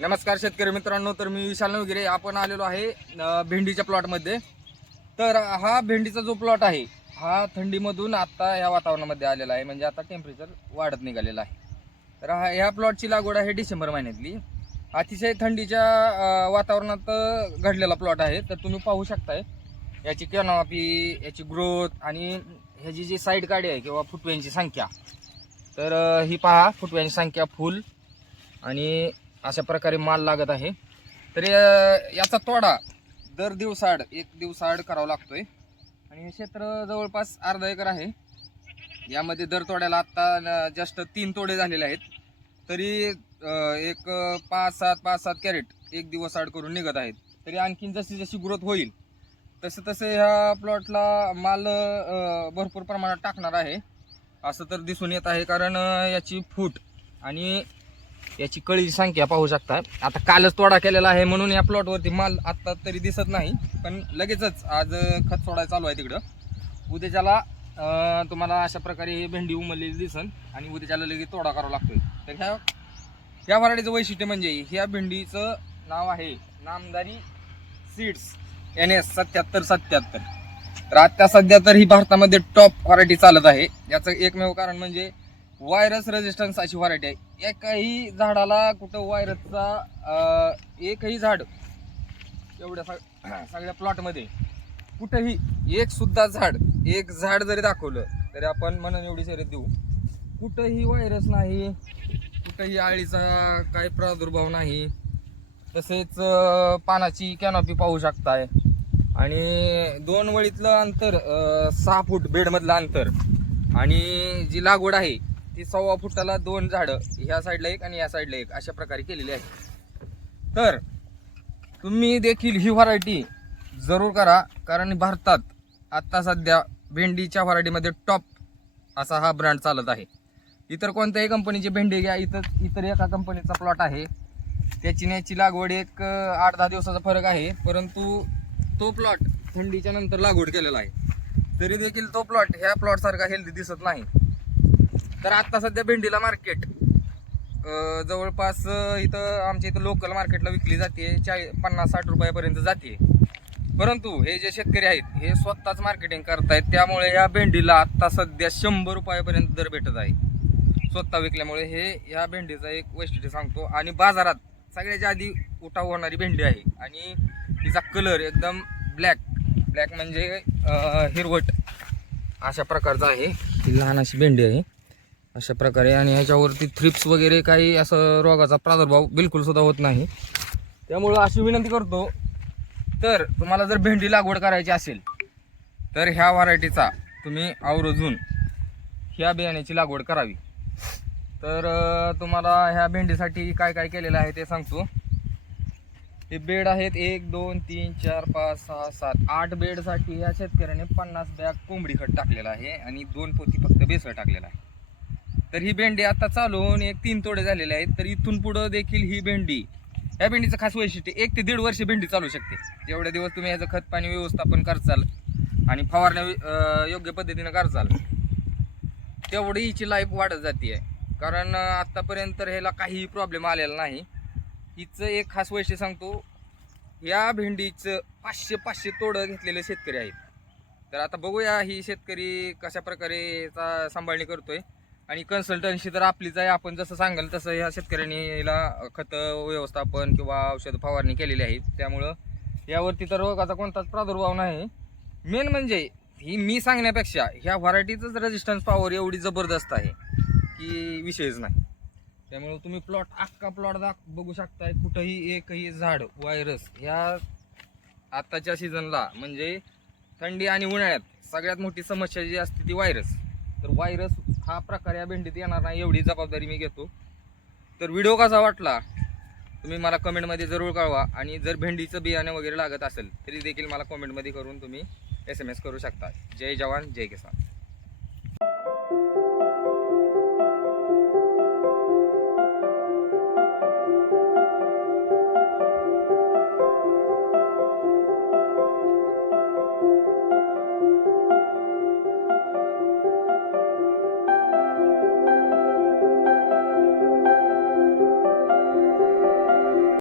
नमस्कार शेतकरी मित्रांनो तर मी विशाल वगैरे आपण आलेलो आहे भेंडीच्या प्लॉटमध्ये तर हा भेंडीचा जो प्लॉट आहे हा थंडीमधून आत्ता या वातावरणामध्ये आलेला आहे म्हणजे आता टेम्परेचर वाढत निघालेलं आहे. तर हा ह्या प्लॉटची लागवड आहे डिसेंबर महिन्यातली. अतिशय थंडीच्या वातावरणात घडलेला प्लॉट आहे तर तुम्ही पाहू शकताय. याची कॅनॉपी याची ग्रोथ आणि ह्याची जी साईड काडी आहे किंवा फुटव्यांची संख्या. तर ही पहा फुटव्यांची संख्या फुल आणि अशा प्रकारे माल लागत आहे. तर याचा तोडा दर दिवसाआड एक दिवसाआड करावा लागतोय. आणि हे क्षेत्र जवळपास अर्धा एकर आहे. यामध्ये दर तोड्याला आत्ता जस्ट तीन तोडे झालेले आहेत. तरी एक पाच सात पाच सात कॅरेट एक दिवस आड करून निघत आहेत. तरी आणखीन जशी जशी ग्रोथ होईल तसं तसं ह्या प्लॉटला माल भरपूर प्रमाणात टाकणार आहे. असं तर दिसून येत आहे कारण याची फूट आणि याची कळीची संख्या पाहू शकता आता कालच तोडा केलेला आहे म्हणून या प्लॉटवरती माल आत्ता तरी दिसत नाही. पण लगेचच आज खत सोडायला चालू आहे तिकडं. उद्याच्याला तुम्हाला अशा प्रकारे ही भेंडी उमललेली दिसन आणि उद्याच्याला लगेच तोडा करावा लागतोय. तर ह्या ह्या वराडीचं वैशिष्ट्य म्हणजे ह्या भेंडीचं नाव आहे नामदारी सीड्स एन एस सत्याहत्तर सत्याहत्तर. तर आता सध्या तर ही भारतामध्ये टॉप व्हरायटी चालत आहे. याचं एकमेव कारण म्हणजे व्हायरस रेझिस्टन्स अशी व्हरायटी आहे. एकाही झाडाला कुठं व्हायरसचा एकही झाड एवढ्या सग- सगळ्या प्लॉटमध्ये कुठंही एक सुद्धा झाड एक झाड जरी दाखवलं तरी आपण म्हणून एवढी शर्यत देऊ. कुठंही व्हायरस नाही कुठंही आळीचा काही प्रादुर्भाव नाही तसेच पानाची कॅनॉपी पाहू शकताय. आणि दोन वळीतलं अंतर सहा फूट बेडमधलं अंतर. आणि जी लागवड आहे ती सव्वा फुटाला दोन झाडं ह्या साईडला एक आणि या साईडला एक अशा प्रकारे केलेली आहे तर तुम्ही देखील ही व्हरायटी जरूर करा कारण भारतात आत्ता सध्या भेंडीच्या व्हरायटीमध्ये टॉप असा हा ब्रँड चालत आहे. इतर कोणत्याही कंपनीची भेंडी घ्या इतर इतर एका कंपनीचा प्लॉट आहे. त्याची न्याची लागवड एक आठ दहा दिवसाचा फरक आहे परंतु तो प्लॉट थंडीच्या नंतर लागवड केलेला आहे. तरी देखील तो प्लॉट ह्या प्लॉटसारखा हेल्दी दिसत नाही. तर आत्ता सध्या भेंडीला मार्केट जवळपास इथं आमच्या इथं लोकल मार्केटला विकली जाते. चाळीस पन्नास साठ रुपयापर्यंत जाते. परंतु हे जे शेतकरी आहेत हे स्वतःच मार्केटिंग करतायत. त्यामुळे या भेंडीला आत्ता सध्या शंभर रुपयापर्यंत दर भेटत आहे. स्वतः विकल्यामुळे हे ह्या भेंडीचा एक वैशिष्ट्य सांगतो. आणि बाजारात सगळ्याच्या आधी उठाव होणारी भेंडी आहे. आणि तिचा कलर एकदम ब्लॅक ब्लॅक म्हणजे हिरवट. अशा प्रकारचा आहे. ही लहान अशी भेंडी आहे. अशा प्रकारे. आणि ह्याच्यावरती थ्रिप्स वगैरे काही असं रोगाचा प्रादुर्भाव बिलकुल सुद्धा होत नाही. त्यामुळं अशी विनंती करतो तर तुम्हाला जर भेंडी लागवड करायची असेल तर ह्या व्हरायटीचा तुम्ही आवर्जून ह्या बियाण्याची लागवड करावी. तर तुम्हाला ह्या भेंडीसाठी काय काय केलेलं आहे ते सांगतो. हे बेड आहेत एक दोन तीन चार पाच सहा सात आठ बेडसाठी ह्या शेतकऱ्याने पन्नास बॅग कोंबडी खत टाकलेला आहे आणि दोन पोती फक्त बेसळ टाकलेला आहे. तर ही भेंडी आता चालू होऊन एक तीन तोडे झालेले आहेत. तर इथून पुढं देखील ही भेंडी या भेंडीचं खास वैशिष्ट्य एक ते दीड वर्ष भेंडी चालू शकते. जेवढे दिवस तुम्ही ह्याचं खत पाणी व्यवस्थापन करचाल आणि फवारण्या योग्य पद्धतीनं करचाल तेवढी हिची लाईफ वाढत जाते कारण आत्तापर्यंत ह्याला काहीही प्रॉब्लेम आलेला नाही. हिचं एक खास वैशिष्ट्य सांगतो या भेंडीचं पाचशे पाचशे तोडं घेतलेले शेतकरी आहेत. तर आता बघूया ही शेतकरी कशा प्रकारे याचा सांभाळणी करतोय. आणि कन्सल्टन्सी तर आपलीच आहे. आपण जसं सांगाल तसं ह्या शेतकऱ्यांनीला खतं व्यवस्थापन किंवा औषध फवारणी केलेली आहे. त्यामुळं यावरती तर रोगाचा कोणताच प्रादुर्भाव नाही. मेन म्हणजे ही मी सांगण्यापेक्षा ह्या व्हरायटीचंच रेजिस्टन्स पॉवर एवढी जबरदस्त आहे की विषयच नाही. त्यामुळे तुम्ही प्लॉट अख्खा प्लॉट दाख बघू शकताय. कुठंही एकही झाड व्हायरस ह्या आत्ताच्या सीझनला म्हणजे थंडी आणि उन्हाळ्यात सगळ्यात मोठी समस्या जी असते ती व्हायरस तर व्हायरस हा प्रकार या भेंडीत येणार नाही एवढी जबाबदारी मी घेतो. तर व्हिडिओ कसा वाटला? तुम्ही मला कमेंटमध्ये जरूर कळवा. आणि जर भेंडीचं बियाणं वगैरे लागत असेल तरी देखील मला कमेंटमध्ये करून तुम्ही एस एम एस करू शकता. जय जवान जय किसान.